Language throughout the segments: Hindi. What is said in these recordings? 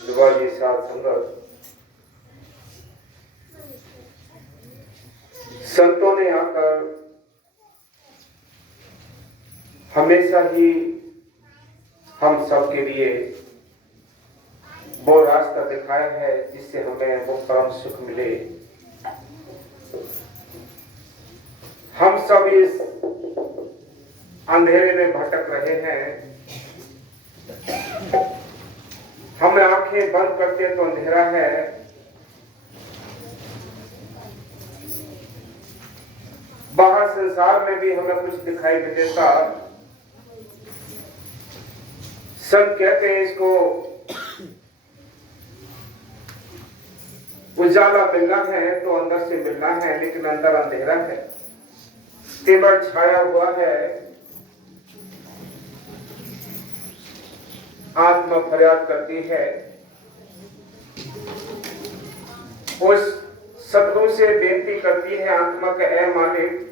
दुबारी साथ संगत, संतों ने आकर हमेशा ही हम सब के लिए वो रास्ता दिखाया है जिससे हमें वो परम सुख मिले। हम सब इस अंधेरे में भटक रहे हैं। हमें आंखें बंद करते तो अंधेरा है, बाहर संसार में भी हमें कुछ दिखाई नहीं देता। सब कहते हैं इसको उजाला मिलना है तो अंदर से मिलना है, लेकिन अंदर अंधेरा है, तेवर छाया हुआ है। आत्मा फरियाद करती है, उस सदगुरु से बेनती करती है आत्मा का, ऐ मालिक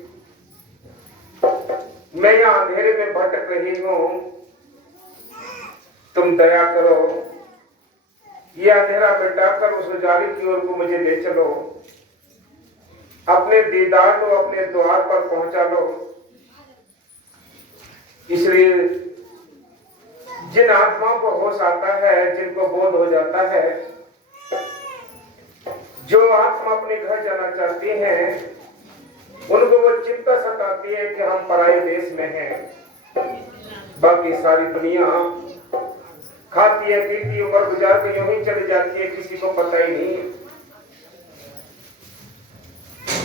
मैं यहां अंधेरे में भटक रही हूं, तुम दया करो, यह अंधेरा मिटाकर उस उजाले की ओर को मुझे ले चलो, अपने दीदार को अपने द्वार पर पहुंचा लो। इसलिए जिन आत्माओं को होश आता है, जिनको बोध हो जाता है, जो आत्मा अपने घर जाना चाहती हैं, उनको वो चिंता सताती है कि हम पराये देश में हैं। बाकी सारी दुनिया खाती है पीती उम्र गुजार के यूं ही चली जाती है, किसी को पता ही नहीं।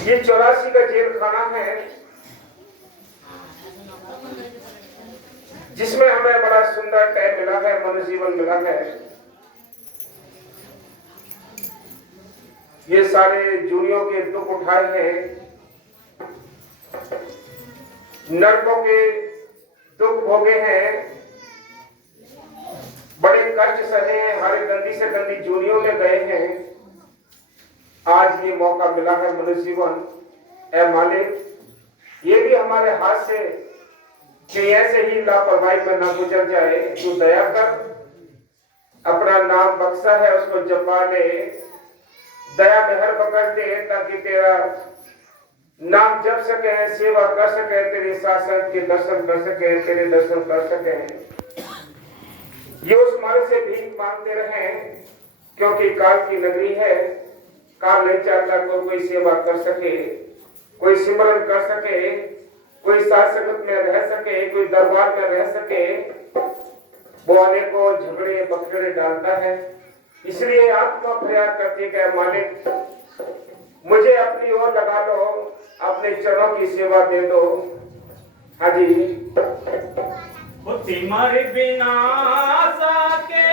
ये 84 का जेल खाना है जिसमें हमें बड़ा सुंदर टाइम मिला है, मनुष्य जीवन मिला है। ये सारे जूनियों के दुख उठाए हैं, नरकों के दुख भोगे हैं, बड़े कष्ट सहे हैं, हर गंदी से गंदी जूनियों में गए हैं। आज ये मौका मिला है मनुष्य जीवन, ऐ मालिक ये भी हमारे हाथ से कि ऐसे ही लापरवाही पर न गुजर जाए। तू दया कर, अपना नाम बक्सा है उसको जपा ले, दया मेहर पकड़ दे ताकि तेरा नाम जप सके, सेवा कर सके, तेरे शासन के दर्शन कर सके, तेरे दर्शन कर सके। ये उस मार्ग से भीख मांगते रहे, क्योंकि काल की नगरी है, काल नहीं चाहता कोई सेवा कर सके, कोई सिमरन कर सके, कोई साथ संगत में रह सके, कोई दरबार में रह सके। वो अनेकों झगड़े बखड़े डालता है। इसलिए आत्मा फरियाद करती है कि मालिक मुझे अपनी ओर लगा लो, अपने चरणों की सेवा दे दो। हाँ जी, तुम्हारे बिना साके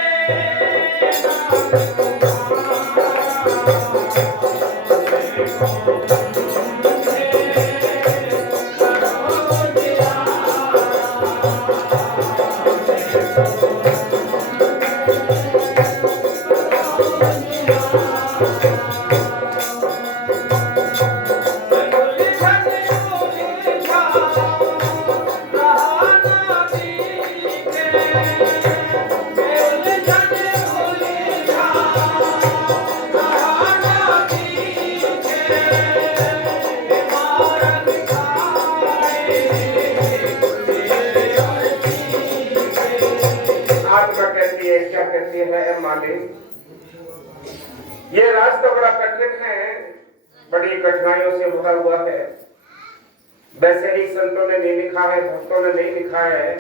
क्या कहती है मालिक, ये रास्ता बड़ा कठिन है, बड़ी कठिनाइयों से भरा हुआ है। वैसे ही संतों ने नहीं लिखा है, भक्तों ने नहीं लिखा है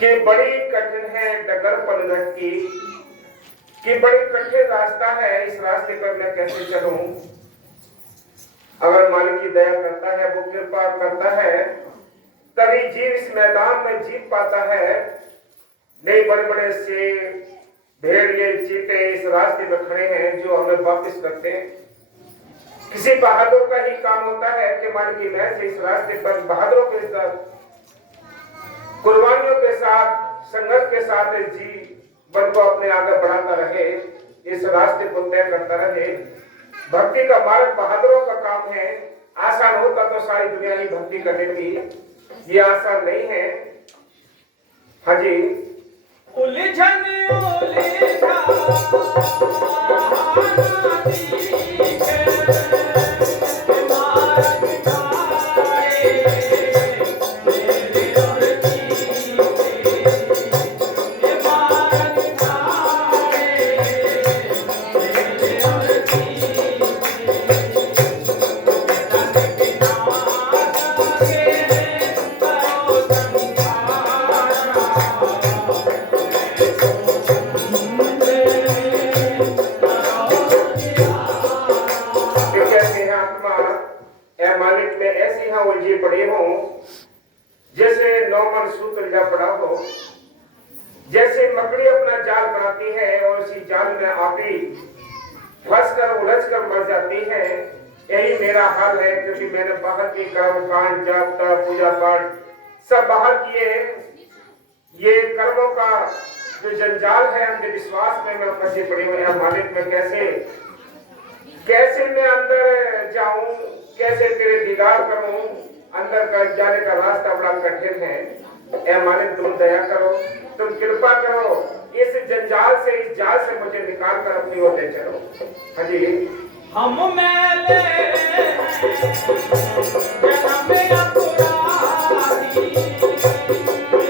कि बड़ी कठिन है डगर पनघट की, कि बड़ी कठिन रास्ता है, इस रास्ते पर मैं कैसे चलूं। अगर मालिक की दया करता है, वो कृपा करता है, तभी जीव इस मैदान में जीत पाता है। नहीं बड़े बड़े से भेड़िए चीते इस रास्ते पे खड़े हैं जो हमें वापस करते हैं। किसी बहादुर का ही काम होता है कि मालिक की दया से इस रास्ते पर बहादुरों के साथ, कुर्बानियों के साथ, संघर्ष के साथ जीवन को अपने आगे बढ़ाता रहे, इस रास्ते को तय करता रहे। भक्ति का मार्ग बहादुरों का काम है। आसान होता तो सारी दुनिया ही भक्ति कर लेती, ये आसान नहीं है। हाँ जी, उलझन उलझा ना दिखे, मार्ग ठाए मेरे और जीते, मार्ग ठाए मेरे और जीते, तन बिना सके करो संसारा, क्यों कहते हैं आत्मा ए मालिक में ऐसी हाँ उलझे पड़े हों जैसे नौमन सूत्र जा पड़ा हो, जैसे मकड़ी अपना जाल बनाती है और उसी जाल में आती फंस कर उलझ कर मर जाती है। यही मेरा हाल है, क्योंकि मैंने बाहर के कर्म कांड जाप तप पूजा पाठ सब बाहर किए, ये कर्मों का जो जंजाल है अंधविश्वास में मैं फंसी पड़ी हुई है। मालिक में कैसे मैं अंदर जाऊं, कैसे तेरे दीदार करूं, अंदर कर जाने का रास्ता बड़ा कठिन है। ए मालिक तुम दया करो, तुम कृपा करो, इस जंजाल से इस जाल से मुझे निकाल कर अपनी ओर ले चलो। हाँ जी। हम मैले जन्म अपराधी,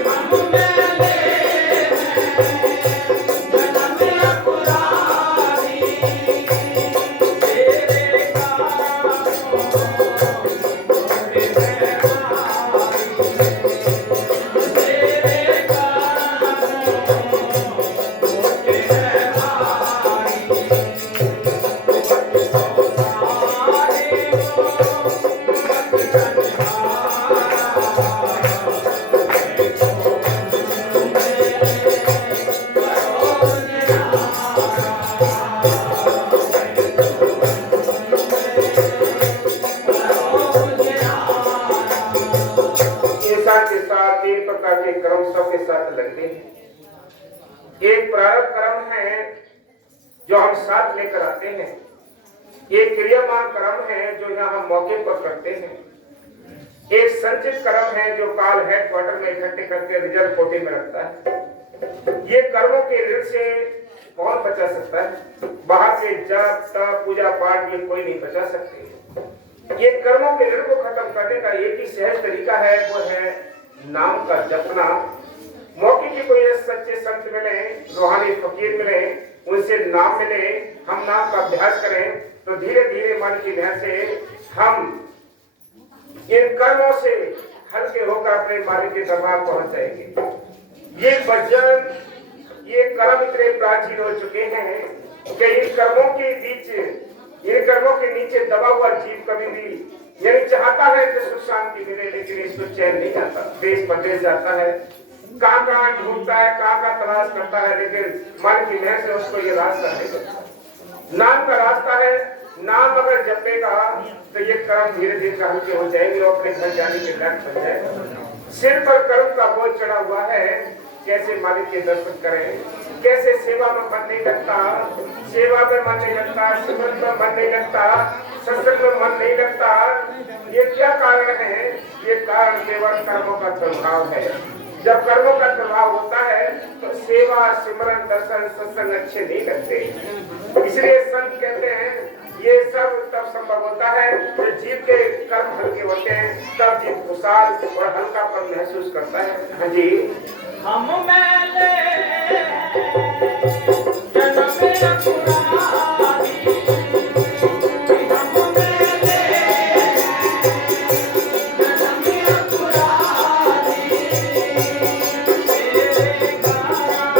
हम मैले जन्म अपराधी, तेरे कारणों होते हैं भारी, तेरे कारणों होते हैं भारी, इंसान के साथ तीन प्रकार के कर्म सबके साथ लगते हैं। एक प्रारब्ध कर्म है जो हम साथ लेकर आते हैं, एक क्रियामान कर्म है जो यहाँ हम मौके पर करते हैं, एक संचित कर्म है जो काल हेडक्वार्टर में इकट्ठे करके रिजर्व कोटे में रखता है। ये कर्मों के ऋण से कौन बचा सकता है? बाहर से जप तप पूजा पाठ ये कोई नहीं बचा सकते। ये कर्मों के ऋण को खत्म करने का एक ही सहज तरीका है, वो है नाम का जपना। मौके की कोई सच्चे संत मिले, रूहानी फकीर मिले, उनसे नाम मिले, हम नाम का अभ्यास करें तो धीरे धीरे मन की लहर से हम इन कर्मों से हल्के होकर अपने मालिक के दरबार पहुंच जाएंगे। ये वचन ये कर्म इतने प्राचीन हो चुके हैं कि इन कर्मों के बीच इन कर्मों के नीचे दबा हुआ जीव कभी भी यही चाहता है कि सुख शांति मिले, लेकिन इसको चैन नहीं आता, देश परदेश जाता है, कहाँ ढूंढता है, कहाँ तलाश करता है, लेकिन मन की लहर से उसको ये रास्ता नहीं मिलता। नाम का रास्ता है, नाम अगर जपेगा तो ये कर्म धीरे धीरे हल्के हो जाएंगे और अपने घर जाने के लायक बन जाएगा। सिर पर कर्म का बोझ चढ़ा हुआ है, कैसे मालिक के दर्शन करें, कैसे सेवा में मन नहीं लगता, सेवा में मन नहीं लगता, सिमरन में मन नहीं लगता, सत्संग में मन नहीं लगता। ये क्या कारण है? ये कारण केवल कर्मों का प्रभाव है। जब कर्मों का प्रभाव होता है तो सेवा सिमरन दर्शन सत्संग अच्छे नहीं लगते। इसलिए संत कहते हैं ये सब तब संभव होता है जब जीव के कर्म हल्के होते हैं, तब जीव खुशहाल और हल्कापन महसूस करता है। हाँ जी। हम मैले जन्म अपराधी, हम मैले जन्म अपराधी, तेरे कारणों होते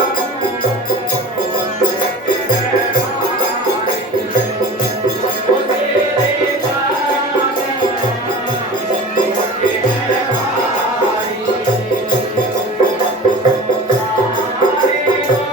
हैं भारी, तेरे कारणों होते हैं भारी।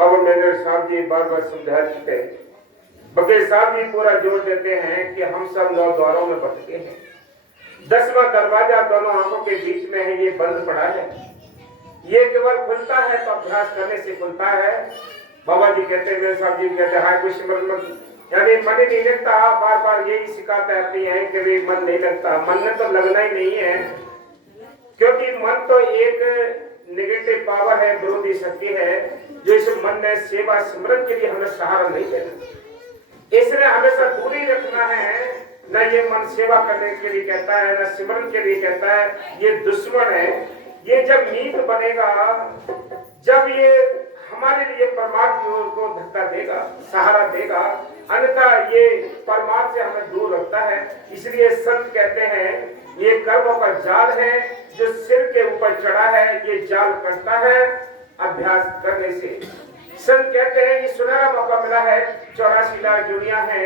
बाबा मैनेजर साहब जी बार बार समझा चुके। वकील साहब जी पूरा जोर देते हैं कि हम सब 9 द्वारों में भटके हैं। 10वां दरवाजा दोनों आंखों के बीच में है, ये बंद पड़ा है। ये केवल खुलता है तो अभ्यास करने से खुलता है। बाबा जी कहते हैं, साहब जी कहते हैं, हाय कुछ स्मरण यानी मन नहीं लगता। बार बार यही सिखाते आती है कि वे मन नहीं लगता। मन में तो लगना ही नहीं है, क्योंकि मन तो एक नेगेटिव पावर है, विरोधी शक्ति है, जो इस मन ने सेवा सिमरन के लिए हमें सहारा नहीं देना। इसलिए हमेशा दूरी रखना है। न ये मन सेवा करने के लिए कहता है, न सिमरन के लिए कहता है। ये दुश्मन है। ये जब नींद बनेगा, जब ये हमारे लिए परमार्थ की ओर को धक्का देगा, सहारा देगा, अन्यथा ये परमार्थ से हमें दूर रखता है। इसलिए संत कहते हैं ये कर्मों का जाल है जो सिर के ऊपर चढ़ा है, ये जाल कटता है अभ्यास करने से। संत कहते हैं ये सुनहरा मौका मिला है। 84 लाख दुनिया है,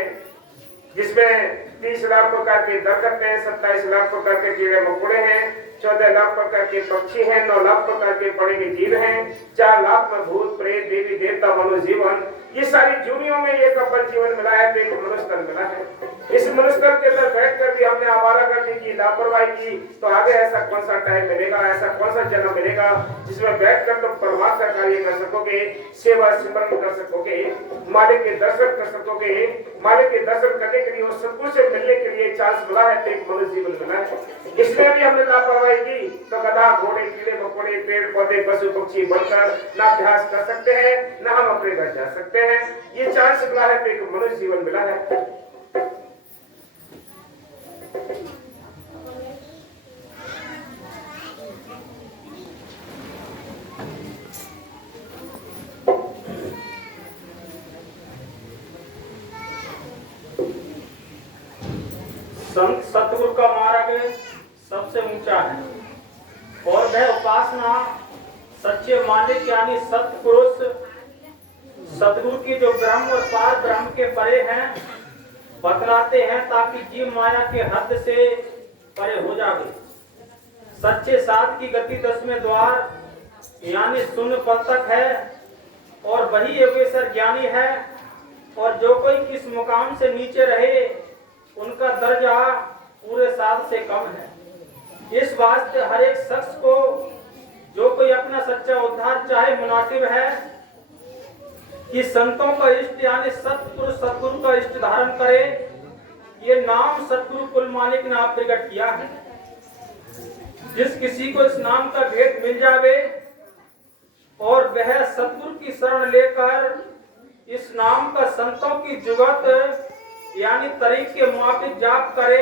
जिसमें 30 लाख प्रकार के दरख्त हैं, 27 लाख प्रकार के कीड़े मकोड़े हैं, 14 लाख प्रकार के पक्षी हैं, 9 लाख प्रकार के पड़े जीव हैं, 4 लाख में भूत प्रेत देवी देवता मनुष्य जीवन। ये सारी जूनियों में एक अपन जीवन मिला है, तो एक मनुष्य मिला है। इस मनुष्य के अंदर बैठकर भी हमने आवारागर्दी की, लापरवाही की, तो आगे ऐसा कौन सा टाइम मिलेगा, ऐसा कौन सा जन्म मिलेगा जिसमें बैठकर तुम परमात्मा कार्य कर सकोगे, सेवा सिमरन कर सकोगे, मालिक के दर्शन कर सकोगे। मालिक के दर्शन करने के लिए उस सतगुरु से मिलने के लिए चांस मिला है, तो एक मनुष्य जीवन मिला है। इसमें भी हमने लापरवाही की तो गधा घोड़े कीड़े मकोड़े पेड़ पौधे पशु पक्षी बनकर ना अभ्यास कर सकते हैं, ना हम अपने घर जा सकते हैं। ये चांस मिला है, तो एक मनुष्य जीवन मिला है। संत सतगुरु का मार्ग सबसे ऊंचा है और वह उपासना सच्चे मालिक यानी सतपुरुष सतगुरु की जो ब्रह्म और पार ब्रह्म के परे हैं बतलाते हैं, ताकि जीव माया के हद से परे हो जावे। सच्चे साध की गति 10वें द्वार यानी शून्य पद तक है और वही योगेश्वर ज्ञानी है। और जो कोई किस मुकाम से नीचे रहे उनका दर्जा पूरे साध से कम है। इस वास्ते हर एक शख्स को जो कोई अपना सच्चा उद्धार चाहे मुनासिब है कि संतों का इष्ट यानी सतपुरुष सतगुरु का इष्ट धारण करे। ये नाम सतगुरु कुल मालिक ने आप प्रकट किया है। जिस किसी को इस नाम का भेद मिल जावे और वह सतगुरु की शरण लेकर इस नाम का संतों की जुगत यानी तरीक के मुआफिक जाप करे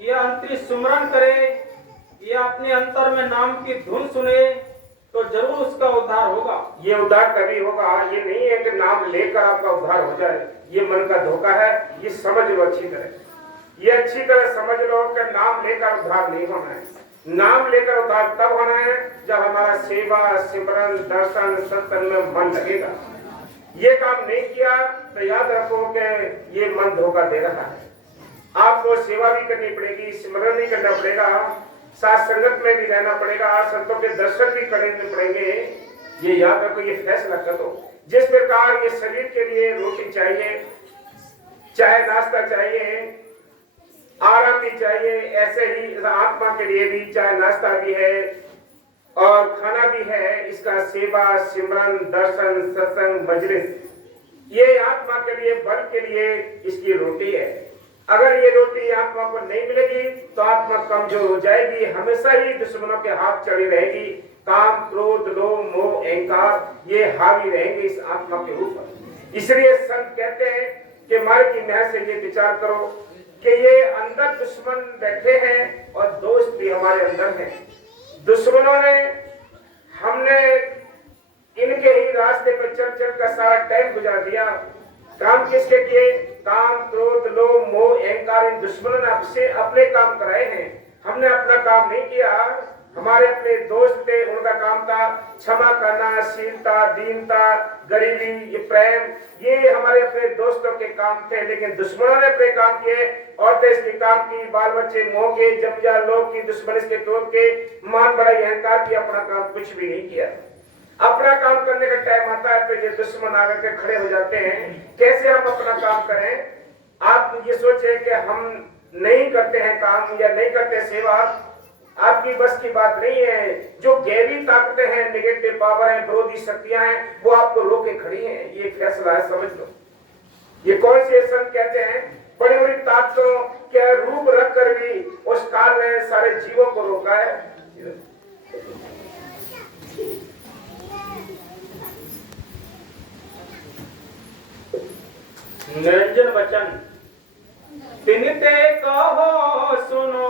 या अंतरी सुमरन करे या अपने अंतर में नाम की धुन सुने, तो जरूर उसका उद्धार होगा। ये उद्धार तभी होगा, ये नहीं है कि नाम लेकर आपका उद्धार हो जाए। ये मन का धोखा है, ये समझ लो अच्छी तरह। ये अच्छी तरह समझ लो कि नाम लेकर उद्धार नहीं होना है। नाम लेकर उद्धार तब होना है जब हमारा सेवा सिमरन दर्शन सत्संग में मन लगेगा। ये काम नहीं किया तो याद रखो कि ये मन धोखा दे रहा है। आपको सेवा भी करनी पड़ेगी, सिमरन भी करना पड़ेगा, साथ संगत में भी रहना पड़ेगा, संतों के दर्शन भी करने पड़ेंगे। ये याद रखो, ये फैसला कर दो। जिस प्रकार ये शरीर के लिए रोटी चाहिए, चाहे नाश्ता चाहिए, आराम भी चाहिए, ऐसे ही आत्मा के लिए भी चाहे नाश्ता भी है और खाना भी है। इसका सेवा सिमरन दर्शन सत्संग मजलिस, ये आत्मा के लिए बल के लिए इसकी रोटी है। अगर ये रोटी आत्मा को नहीं मिलेगी तो आत्मा कमजोर हो जाएगी, हमेशा ही दुश्मनों के हाथ चढ़ी रहेगी। काम क्रोध लोभ मोह अहंकार ये हावी रहेंगे इस आत्मा के ऊपर। इसलिए संत कहते हैं कि मार्ग की न्याय से ये विचार करो कि ये अंदर दुश्मन बैठे हैं और दोस्त भी हमारे अंदर हैं। दुश्मनों ने हमने इनके ही रास्ते पर चल चल कर सारा टाइम गुजार दिया। काम किसके किए? काम क्रोध लोभ मोह अहंकार इन दुश्मनों ने आपसे अपने काम कराए हैं। हमने अपना काम नहीं किया। हमारे अपने दोस्त थे, उनका काम था क्षमा करना, शीलता, दीनता, गरीबी, ये प्रेम, ये हमारे अपने दोस्तों के काम थे। लेकिन दुश्मनों ने अपने काम किए, औरतें इसके काम की, बाल बच्चे मोह के, जमजा लोग की, दुश्मन इसके क्रोध के, मान बड़ाई अहंकार की, अपना काम कुछ भी नहीं किया। अपना काम करने का टाइम आता है तो ये दुश्मन आकर के खड़े हो जाते हैं। कैसे हम अपना काम करें? आप ये सोचे कि हम नहीं करते हैं काम या नहीं करते सेवा, आपकी बस की बात नहीं है। जो गहरी ताकतें हैं, नेगेटिव पावर है, विरोधी शक्तियां हैं, वो आपको रोके खड़ी हैं। ये फैसला है, समझ लो। ये कौन से संत कहते हैं? बड़ी बड़ी ताकतों के रूप रख कर भी उस काल ने सारे जीवों को रोका है। निरंजन वचन तिनते कहो सुनो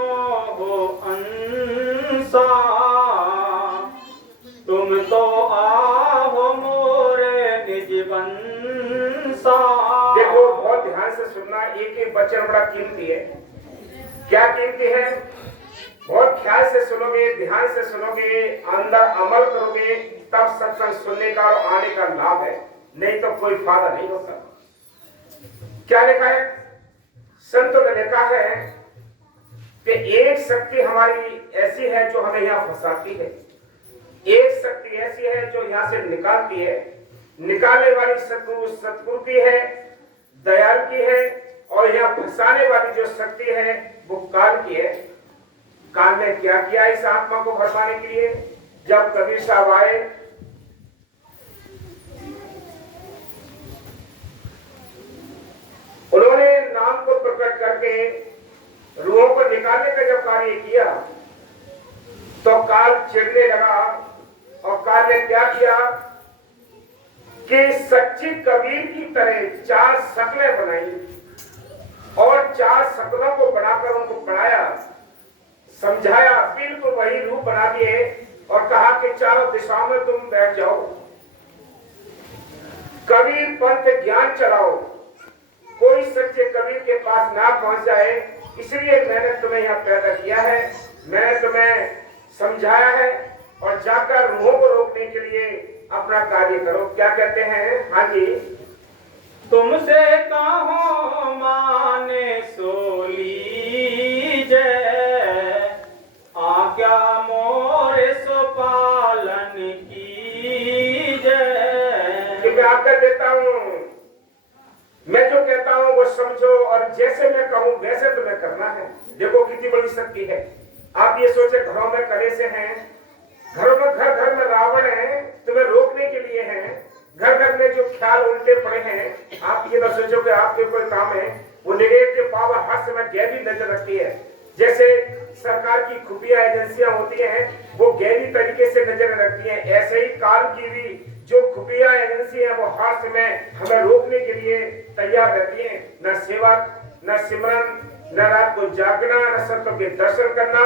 हो अंसा, तुम तो आहो मोरे निज बंसा। देखो बहुत ध्यान से सुनना, एक एक वचन बड़ा कीमती है। क्या कीमती है? बहुत ख्याल से सुनोगे, ध्यान से सुनोगे, अंदर अमल करोगे, तब सत्संग सुनने का और आने का लाभ है, नहीं तो कोई फायदा नहीं होता। क्या लिखा है? संतों ने लिखा है कि एक शक्ति हमारी ऐसी है जो हमें यहाँ फंसाती है, एक शक्ति ऐसी है जो यहाँ से निकालती है। निकालने वाली सतगुरु की है, दयाल की है, और यहाँ फंसाने वाली जो शक्ति है वो काल की है। काल ने क्या किया इस आत्मा को भरमाने के लिए? जब कबीर साहब आए, उन्होंने नाम को प्रकट करके रूहों को निकालने का जब कार्य किया तो काल चिढ़ने लगा, और काल ने क्या किया कि सच्ची कबीर की तरह 4 शक्लें बनाई और 4 शक्लों को बनाकर उनको पढ़ाया, समझाया, बिल्कुल वही रूप बना दिए और कहा कि चारों दिशाओं में तुम बैठ जाओ, कबीर पंथ ज्ञान चलाओ, कोई सच्चे कबीर के पास ना पहुंच जाए, इसलिए मैंने तुम्हें यहाँ पैदा किया है, मैंने तुम्हें समझाया है, और जाकर रूहों को रोकने के लिए अपना कार्य करो। क्या कहते हैं? हाँ जी, तुमसे कहो माने सो लीजे, आज्ञा मोरे सो पालन कीजे। कि मैं आज्ञा देता हूँ, मैं जो कहता हूँ वो समझो, और जैसे मैं कहूँ वैसे तुम्हें करना है। देखो कितनी बड़ी शक्ति है। आप ये सोचे घरों में कलेश हैं, घरों में घर में रावण है, तुम्हें रोकने के लिए हैं, घर में जो ख्याल उल्टे पड़े हैं। आप ये ना सोचो कि आपके कोई काम है। वो नेगेटिव पावर हर समय गहरी नजर रखती है। जैसे सरकार की खुफिया एजेंसियां होती हैं, वो गहरी तरीके से नजर रखती हैं, ऐसे ही काल की भी जो खुफिया एजेंसी है वो हर समय हमें रोकने के लिए तैयार रहती है। न सेवा, न सिमरन, न रात को जागना, न संतों के दर्शन करना,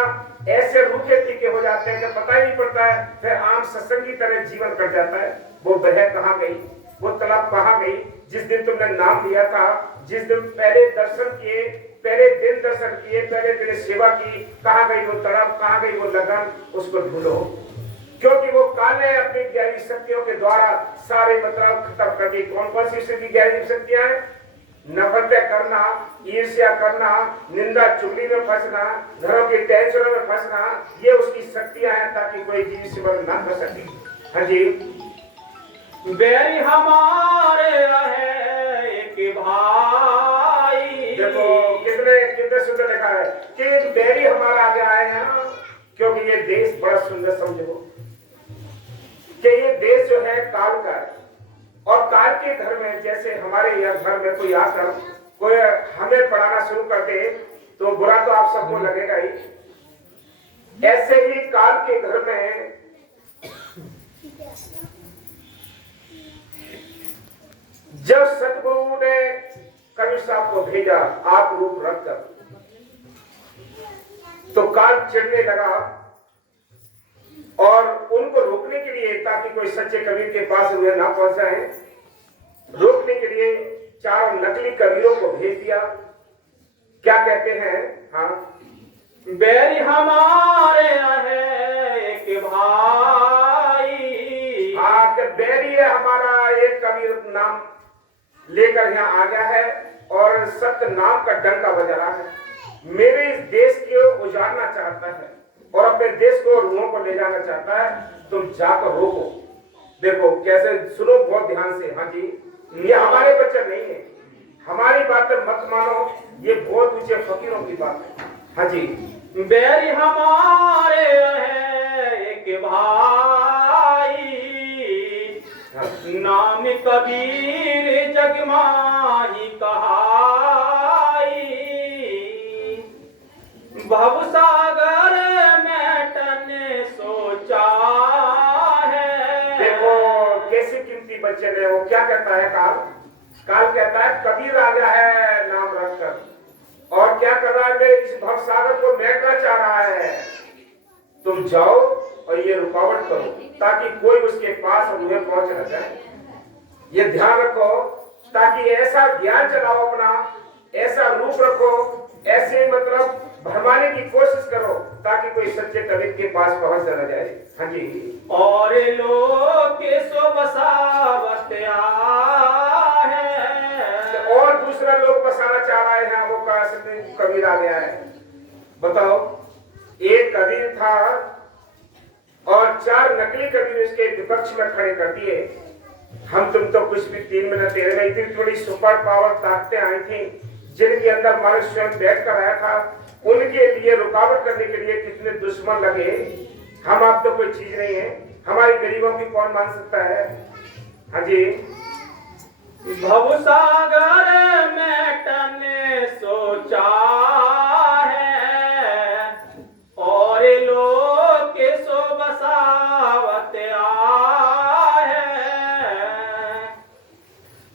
ऐसे रूखे तीखे हो जाते हैं कि पता ही नहीं पड़ता है। फिर आम सत्संग की तरह जीवन कट जाता है। वो बह कहाँ गई, वो तालाब कहाँ गई जिस दिन तुमने नाम लिया था, जिस दिन पहले दर्शन किए, पहले दिन दर्शन किए, पहले दिन सेवा की, कहाँ गई वो तालाब, कहाँ गई वो लगन? उसको ढूंढो, क्योंकि वो काल ने अपनी गहरी शक्तियों के द्वारा सारे बदलाव खत्म कर दी। कौन कौन सी इसकी गहरी शक्तियां हैं? नफरतें करना, ईर्ष्या करना, निंदा चुगली में फंसना, घरों की टेंशनों में फंसना, ये उसकी शक्तियां हैं ताकि कोई जीव सिमरन ना कर सके। हाँ जी, बैरी हमारे रहे एक भाई। देखो कितने कितने सुंदर लिखा है कि एक बैरी हमारा आगे आए हैं, क्योंकि ये देश बड़ा सुंदर, समझो कि ये देश जो है काल का है, और काल के घर में जैसे हमारे यह घर में कोई आकर कोई हमें पढ़ाना शुरू कर दे तो बुरा तो आप सबको लगेगा ही। ऐसे ही काल के घर में जब सतगुरु ने कबीर साहब को भेजा आप रूप रखकर, तो काल चिढ़ने लगा और उनको रोकने के लिए, ताकि कोई सच्चे कबीर के पास उन्हें ना पहुंचाए, रोकने के लिए 4 नकली कबीरों को भेज दिया। क्या कहते हैं? हाँ, बैरी हमारे रहे एक भाई। हाँ, कि बैरी है हमारा एक कबीर नाम लेकर यहाँ आ गया है और सत्य नाम का डंका बजा रहा है। मेरे इस देश को उजाड़ना चाहता है और अपने देश को रूहों को ले जाना चाहता है। तुम जाकर रोको, देखो कैसे, सुनो बहुत ध्यान से। हाँ जी, ये हमारे वचन नहीं है, हमारी बात मत मानो, ये बहुत ऊंचे फकीरों की बात है। हाँ जी, बैरी हमारे है एक भाई, नाम कबीर जग माही कहाई, भवसागर में टने सोचा है। देखो कैसे कीमती बच्चे ने, वो क्या कहता है, काल कहता है कबीर आ गया है नाम रखकर, और क्या कर रहा है, इस भवसागर को महकना चाह रहा है। तुम जाओ और ये रुकावट करो ताकि कोई उसके पास और मुझे पहुंच न जाए। ये ध्यान रखो, ताकि ऐसा ज्ञान चलाओ अपना, ऐसा रूप रखो, ऐसे मतलब भरमाने की कोशिश करो ताकि कोई सच्चे कबीर के पास पहुंच न जाए। हाँ जी, और लोग के सो बसावत है, और दूसरा लोग बसाना चाह रहे हैं, वो कबीर आ गया है। बताओ, एक कबीर था और 4 नकली कबीर उसके विपक्ष में खड़े कर दिए। हम तुम तो कुछ भी 3 मिनट तेरे में इतनी थोड़ी सुपर पावर ताकतें आई थी जिनके अंदर मालिक स्वयं बैठ कर आया था, उनके लिए रुकावट करने के लिए कितने दुश्मन लगे। हम आप तो कोई चीज नहीं है, हमारी गरीबों की कौन मान सकता है। हाँ जी, भवसागर में टने सोचा है, और लोग के सो बसावत है,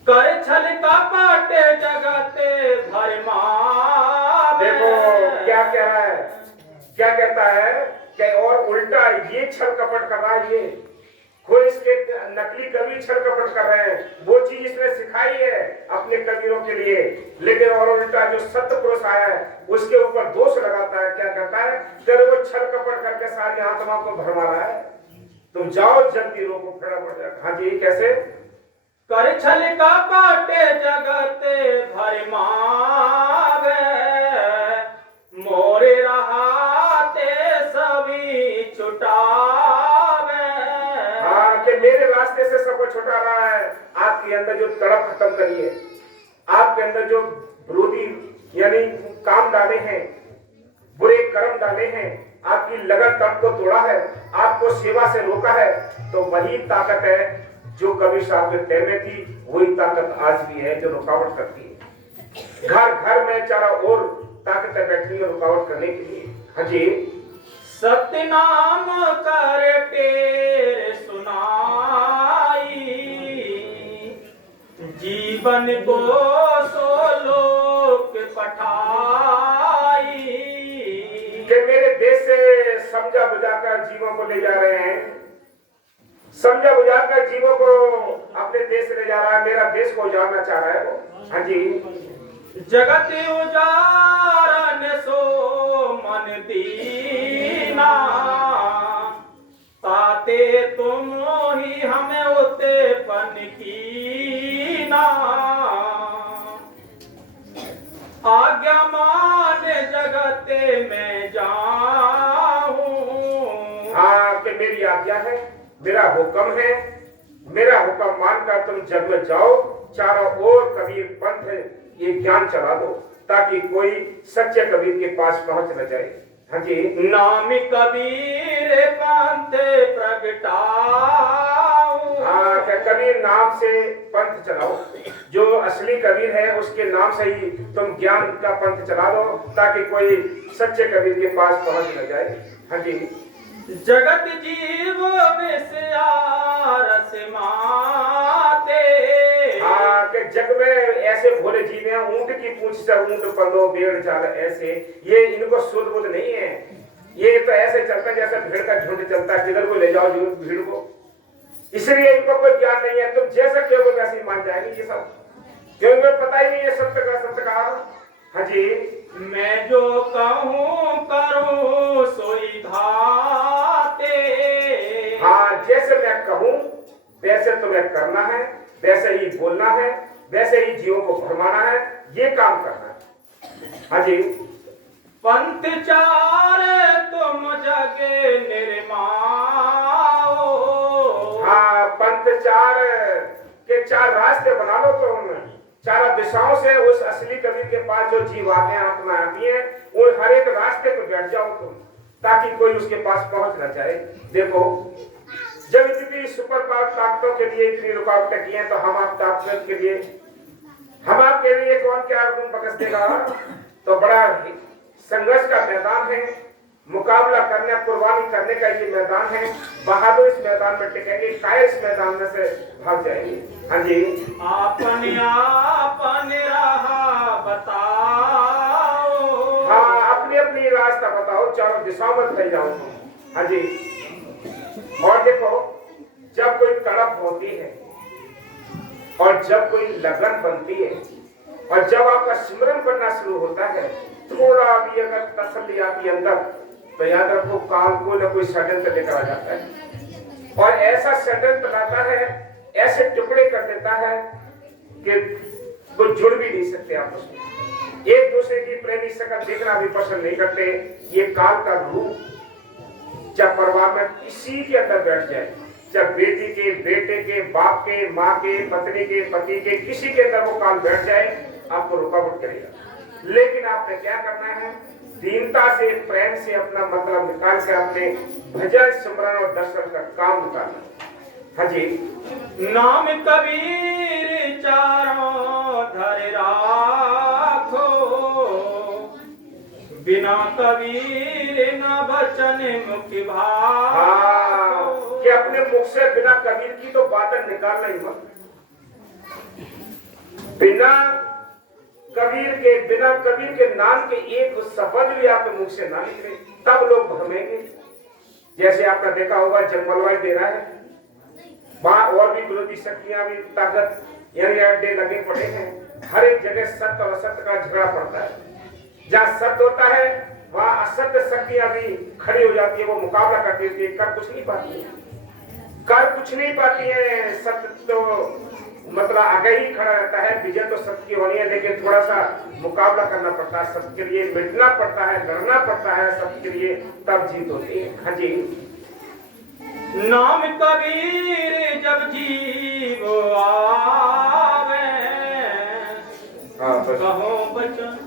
कर छल कपट जगते भरमा। देखो क्या कह रहा है, क्या कहता है कि और उल्टा ये छल कपट कर रहा है, ये कोई इसके नकली कबीर छल कपट कर रहे हैं, वो चीज इसने सिखाई है अपने कबीरों के लिए, लेकिन और उल्टा जो सत्य पुरुष आया है उसके ऊपर दोष लगाता है। क्या कहता है, तेरे वो छल कपट करके सारी आत्माओं को भरमा रहा है, तुम जाओ जल्दी रोको, खड़ा पड़ जाएगा। हाँ जी, कैसे, कर छल कपट जगते भरमावे, मोरे रहाते सभी छुटावे। हाँ, कि मेरे रास्ते से सबको छुटा रहा है। आपके अंदर जो तड़प खत्म करिए, आपके अंदर जो विरोधी यानी काम डाले हैं, बुरे कर्म डाले हैं, आपकी लगन तप को तोड़ा है, आपको सेवा से रोका है, तो वही ताकत है जो कबीर साहब के तय में थी, वही ताकत आज भी है जो रुकावट करती है। घर घर में चारों ओर ताकतें बैठी है रुकावट करने के लिए। हाँ जी, सत्य नाम कर टेर सुनाई, जीवन को सो लोक पठाई। कि मेरे देश से समझा बुझाकर जीवों को ले जा रहे हैं, समझा बुझाकर जीवों को अपने देश से ले जा रहा है, मेरा देश को उजाड़ना चाह रहा है वो। हाँ जी, जगत उजारन सो मन दीना, ताते तुम ही हमें उते पन कीना, आज्ञा मान जगते में जाऊं। हाँ, कि मेरी आज्ञा है, मेरा हुक्म है, मेरा हुक्म मानकर तुम जग में जाओ, चारों ओर कबीर पंथ ये ज्ञान चला दो ताकि कोई सच्चे कबीर के पास पहुंच न जाए। हाँ जी, नाम कबीर पंथ प्रगटाऊं। हाँ, कि कबीर नाम से पंथ चलाओ, जो असली कबीर है उसके नाम से ही तुम ज्ञान का पंथ चला दो ताकि कोई सच्चे कबीर के पास पहुंच न जाए। हाँ जी, जगत जीव विषयारस माते। हाँ, कि जग में ऐसे भोले जीव हैं, ऊंट की पूंछ से ऊंट पलो भेड़ चाल ऐसे, ये इनको सुध बुध नहीं है, ये तो ऐसे चलता जैसे भीड़ का झुंड चलता है, किधर को ले जाओ भीड़ को, इसलिए इनको कोई ज्ञान नहीं है। तुम जैसा कहोगे वैसे ही मान जाएंगे ये सब, क्योंकि पता ही नहीं है सत्य का। हाँ जी, मैं जो कहूँ करूँ सोई भाते। हाँ, जैसे मैं कहूँ वैसे तुम्हें करना है, वैसे ही बोलना है, वैसे ही जीवों को भरमाना है, ये काम करना है। हाँ जी, पंथ चार तुम जगे निर्माओ। पंथ चार के चार रास्ते बना लो तो उन चारों दिशाओं से उस असली कवि के पास जो जीव आते हैं, आत्मा आती है, उन हर एक रास्ते पे बैठ जाओ तुम, ताकि कोई उसके पास पहुंच ना जाए। देखो, जब इतनी सुपर पावर ताकतों के लिए इतनी रुकावटें की हैं, तो हम आप ताकत के लिए, हम आपके लिए कौन क्या बकस देगा? तो बड़ा संघर्ष का मैदान है, मुकाबला करने, कुर्बानी करने का ये मैदान है। बहादुर इस मैदान में टिकेंगे, कायर इस मैदान में से भाग जाएंगे। हाँ जी, आपने राह बताओ। हाँ, अपनी अपनी रास्ता बताओ, चारों दिशाओं में फैल जाओ। हाँ जी, और देखो, जब कोई तड़प होती है और जब कोई लगन बनती है और जब आपका सिमरन करना शुरू होता है, थोड़ा भी अगर तसल्ली आती है अंदर, तो याद रखो काल को न कोई षड्यंत्र लेकर आ जाता है और ऐसा षड्यंत्र लाता है, ऐसे टुकड़े कर देता है कि वो जुड़ भी नहीं सकते आपस में, एक दूसरे की प्रेमी शक्ल देखना भी पसंद नहीं करते। ये काल का रूप जब परिवार में किसी के अंदर बैठ जाए, जब बेटी के, बेटे के, बाप के, माँ के, पत्नी के, पति के, किसी के अंदर वो काल बैठ जाए, आपको रुकावट करेगा। लेकिन आपने क्या करना है? दीनता से, प्रेम से अपना मतलब निकाल कर अपने भजन, सिमरन और दर्शन का काम निकालना। हाँ जी, नाम कबीर चारों धर राखो, बिना कबीर न बचन मुख भाखो। कि अपने मुख से बिना कबीर की तो बातें निकालना ही मत। बिना कबीर के नाम के एक शब्द भी आपके मुख से ना निकले, तब लोग भ्रमेंगे। जैसे आपने देखा होगा, जंगलवाई दे रहा है, वहां और भी विरोधी शक्तियां भी ताकत यानी अड्डे लगे पड़े हैं। हर एक जगह सत्य और असत्य का झगड़ा पड़ता है। जहाँ सत्य होता है वहां असत्य शक्तियां भी खड़ी हो जाती है, वो मुकाबला करती होती है, कर कुछ नहीं पाती है। सत्य तो मतलब आगे ही खड़ा रहता है, विजय तो सत्य की होनी है, लेकिन थोड़ा सा मुकाबला करना पड़ता है, सत्य के लिए मिटना पड़ता है, लड़ना पड़ता है सत्य के लिए, तब जीत होती है। हाँ जी, नाम कबीर जब जीव आवे, कहो बचन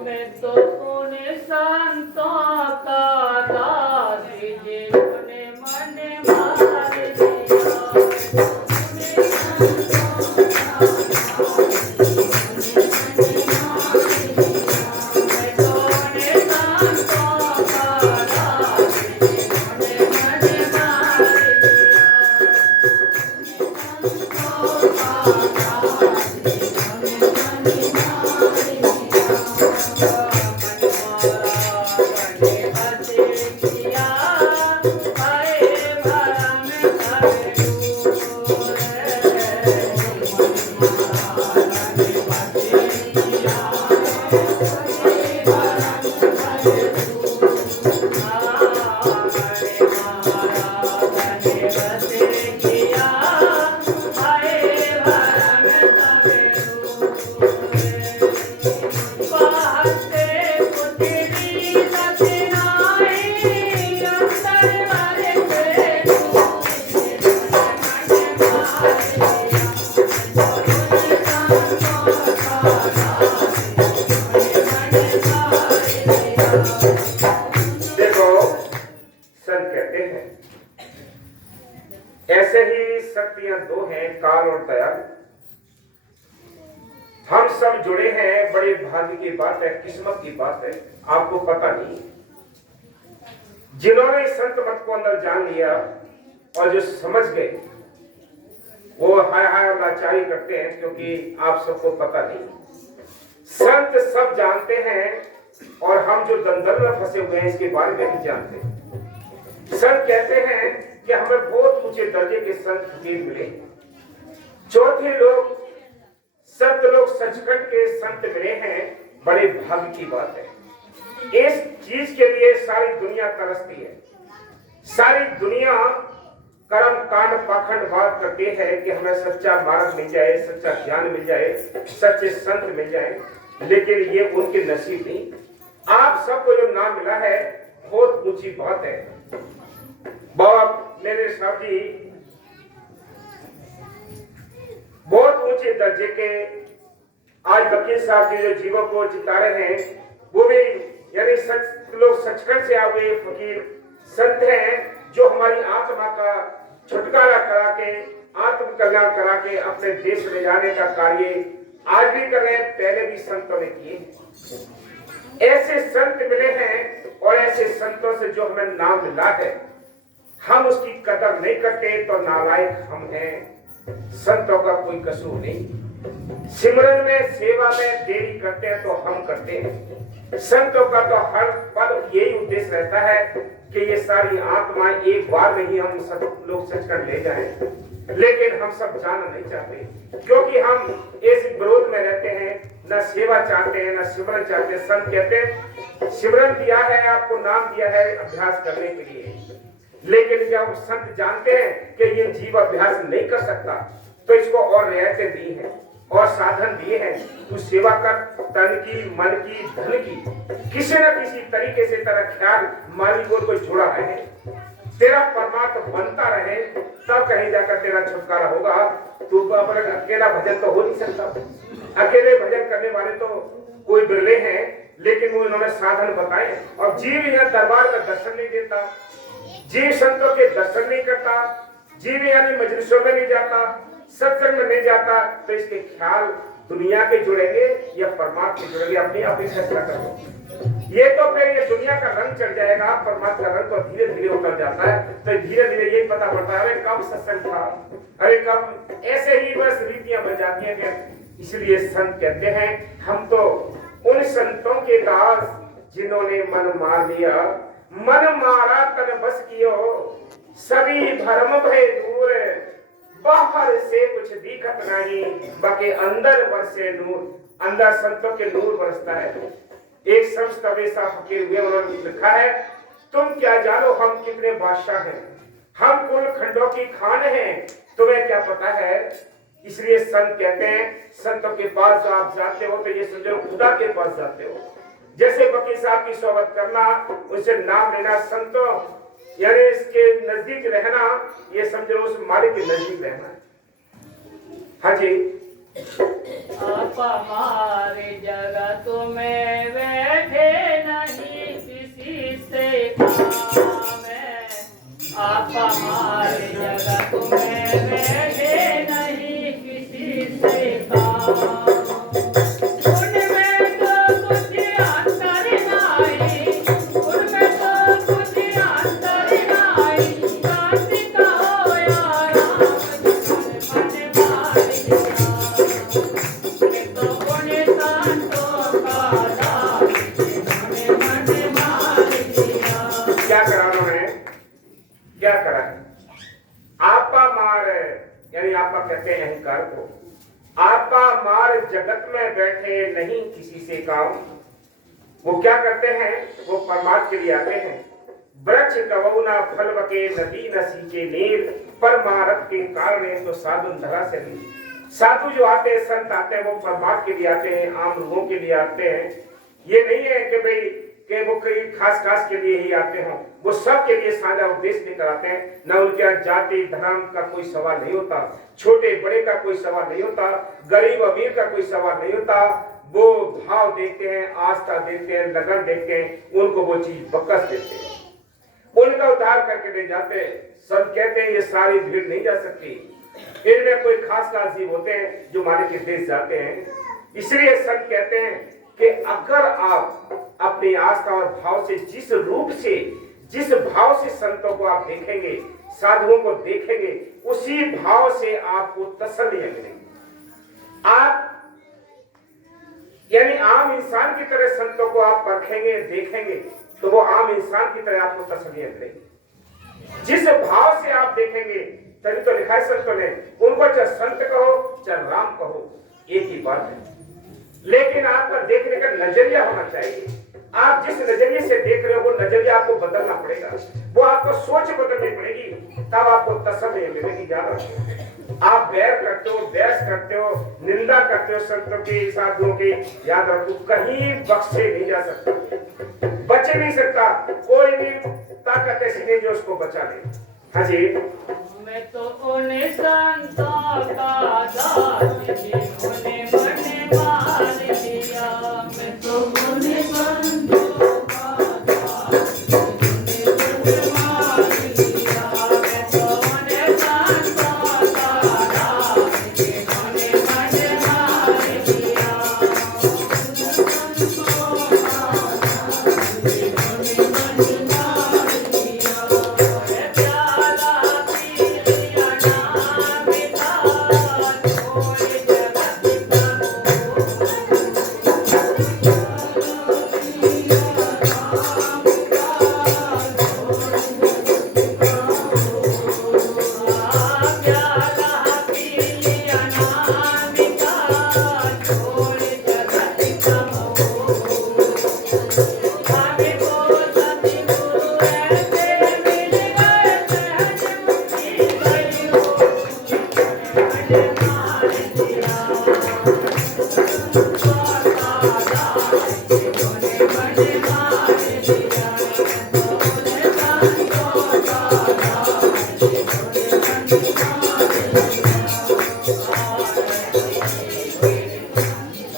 मैं तो सोने संतों का दास जीवने मन मार ऐसे ही शक्तियां दो हैं, काल और दया। हम सब जुड़े हैं, बड़े भाग्य की बात है, किस्मत की बात है, आपको पता नहीं। जिन्होंने संत मत को अंदर जान लिया और जो समझ गए, वो हाय हाय लाचारी करते हैं, क्योंकि आप सबको पता नहीं। संत सब जानते हैं और हम जो दलदल में फंसे हुए हैं इसके बारे में नहीं जानते। संत कहते हैं कि हमें बहुत ऊंचे दर्जे के संत फकीर मिले। चौथे लोग संत लोग सचखंड के संत मिले हैं, बड़े भाग्य की बात है। इस चीज के लिए सारी दुनिया तरसती है। सारी दुनिया कर्म कांड पाखंडवाद करती है कि हमें सच्चा मार्ग मिल जाए, सच्चा ज्ञान मिल जाए, सच्चे संत मिल जाए, लेकिन ये उनके नसीब नहीं। आप सबको जो नाम मिला है बहुत ऊंची बात है। बाबा मेरे साहब जी बहुत ऊंचे दर्जे के आज वकील साहब जी जो जीवों को जिता रहे हैं, वो भी यानी लोग सचखंड से आए हुए फकीर संत हैं जो हमारी आत्मा का छुटकारा करा के, आत्म कल्याण करा के अपने देश ले जाने का कार्य आज भी कर रहे हैं, पहले भी संतों ने किए। ऐसे संत मिले हैं और ऐसे संतों से जो हमें नाम मिला है, हम उसकी कदर नहीं करते तो नालायक हम हैं। संतों का कोई कसूर नहीं। सिमरन में सेवा में देरी करते हैं तो हम करते हैं। संतों का तो हर पल यही उद्देश्य रहता है कि ये सारी आत्माएं एक बार में ही हम सब लोग सचखंड ले जाएं, लेकिन हम सब जाना नहीं चाहते क्योंकि हम इस विरोध में रहते हैं, न सेवा चाहते हैं न सिमरन चाहते हैं। संत कहते हैं सिमरन दिया है आपको, नाम दिया है अभ्यास करने के लिए, लेकिन जब संत जानते हैं कि ये जीव अभ्यास नहीं कर सकता तो इसको और रियायतें दी हैं और साधन दिए हैं। तू सेवा कर, तन की, मन की, धन की, किसी न किसी तरीके से तेरा ख्याल मालिक और कोई जुड़ा रहे, तेरा परमात्मा बनता रहे, तब कहीं जाकर तेरा छुटकारा होगा। तू अपना अकेला भजन तो हो नहीं सकता। अकेले भजन करने वाले तो कोई बिरले हैं, लेकिन वो उन्होंने साधन बताए। और जीव यह दरबार का दर्शन नहीं देता, जीव संतों के दर्शन नहीं करता, जीव यानी मजलिसों में नहीं जाता, सत्संग में नहीं जाता, तो इसके ख्याल दुनिया के जुड़ेंगे या परमात्मा के जुड़ेंगे, अपनी अपनी फैसला करो। ये तो फिर ये दुनिया का रंग चढ़ जाएगा, परमात्मा का रंग तो धीरे धीरे उतर जाता है। तो धीरे धीरे ये पता पड़ता है अरे कब सत्संग था, अरे कब, ऐसे ही बस रीतियां बन जाती हैं। इसलिए संत कहते हैं हम तो उन संतों के दास जिन्होंने मन मार लिया, मन मारा तन बस कियो, सभी धर्म भय दूर, बाहर से कुछ दिखत नहीं, बाकी अंदर बरसे नूर। अंदर संतों के नूर बरसता है। एक संत तबेसा फकीर हुए, उन्होंने लिखा है तुम क्या जानो हम कितने बादशाह हैं, हम कुल खंडों की खान हैं, तुम्हें क्या पता है। इसलिए संत कहते हैं संतों के पास आप जाते हो तो ये समझो खुदा के पास जाते हो। जैसे वकील साहब की सोबत करना, उनसे नाम लेना, संतों यानी इसके नजदीक रहना, ये समझो उस मालिक के नजदीक रहना। हाँ जी। आप हमारे जगत में बैठे नहीं किसी से काम है, आप हमारे जगत में बैठे नहीं किसी से काम। क्या करा है? आपा मार यानी आपा कहते हैं अहंकार को, आपा मार जगत में बैठे नहीं किसी से काम। वो क्या करते हैं? वो परमात्मा के लिए आते हैं। वृक्ष कवौना फल बके नदी न सींचे नीर, परमारथ के कारण तो साधु धरा से नीर। साधु जो आते हैं, संत आते हैं, वो परमात्मा के लिए आते हैं, आम लोगों के लिए आते हैं। ये नहीं है कि भाई कि वो कई खास के लिए ही आते हों, वो सब के लिए साझा उपदेश लेकर आते हैं। न उनके यहाँ जाति धर्म का कोई सवाल नहीं होता, छोटे बड़े का कोई सवाल नहीं होता, गरीब अमीर का कोई सवाल नहीं होता। वो भाव देखते हैं, आस्था देखते हैं, लगन देखते हैं, उनको वो चीज बकस देते हैं, उनका उद्धार करके ले जाते हैं। सब कहते हैं ये सारी भीड़ नहीं जा सकती, इनमें कोई खास जीव होते हैं जो मालिक के देश जाते हैं। इसलिए संत कहते हैं कि अगर आप अपनी आस्था और भाव से जिस रूप से, जिस भाव से संतों को आप देखेंगे, साधुओं को देखेंगे, उसी भाव से आपको तसल्ली मिलेगी। आप यानी आम इंसान की तरह संतों को आप परखेंगे, देखेंगे तो वो आम इंसान की तरह आपको तसल्लियां मिलेगी। जिस भाव से आप देखेंगे, तभी तो लिखा है संतों ने, उनको चाहे संत कहो चाहे राम कहो, एक ही बात है। लेकिन आपका देखने का नजरिया होना चाहिए। आप जिस नजरिए से देख रहे हो वो नजरिया आपको बदलना पड़ेगा, वो आपको सोच बदलनी पड़ेगी, तब आपको तसल्ली मिलेगी। याद रखो, आप बैर करते हो, बहस करते हो, निंदा करते हो संतों की, साधुओं की, याद रखो कहीं बख्शे नहीं जा सकता, बचे नहीं सकता। कोई भी ताकत ऐसी नहीं जो उसको बचा ले। हाँ जी, मैं तो उन्हें संतों का दास जिन्होंने मन मार दिया, मैं तो उन्हें संतों का दास जिन्होंने मन मार दिया, मैं तो उन्हें संतों का दास जिन्होंने मन मार दिया।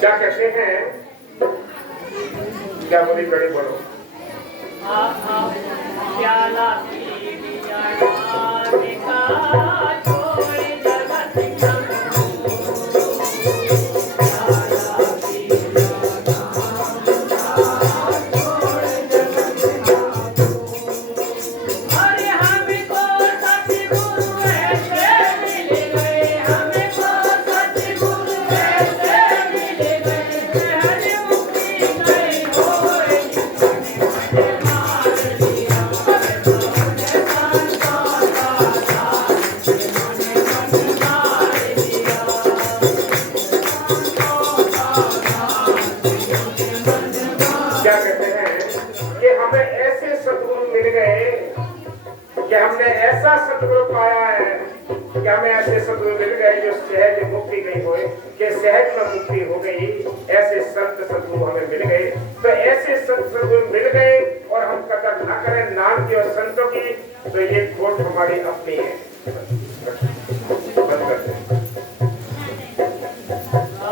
क्या कहते हैं, क्या बोली बड़े बोलो। प्याला पी लिया नाम का, छोड़ जगत का प्याला पी लिया नाम का, छोड़ जगत का। अरे हमको सतगुरु ऐसे मिल गए, हमको सतगुरु ऐसे मिल गए, सहज मुक्ति गए होए मन मार दिया। मैं तो उन्हें संतों का दास जिन्होंने मन मार दिया, संतों का दास जिन्होंने मन मार। क्या कहते हैं कि हमें ऐसे सतगुरु मिल गए, कि हमने ऐसा सतगुरु पाया है, कि हमें ऐसे सतगुरु मिल गए जो सहज मुक्ति नहीं हुए, कि सहज में मुक्ति हो गई। ऐसे संत सतगुरु हमें मिल गए, तो ऐसे संत सतगुरु मिल गए और हम कदर ना करें नाम की और संतों की, तो ये खोट हमारी अपनी है।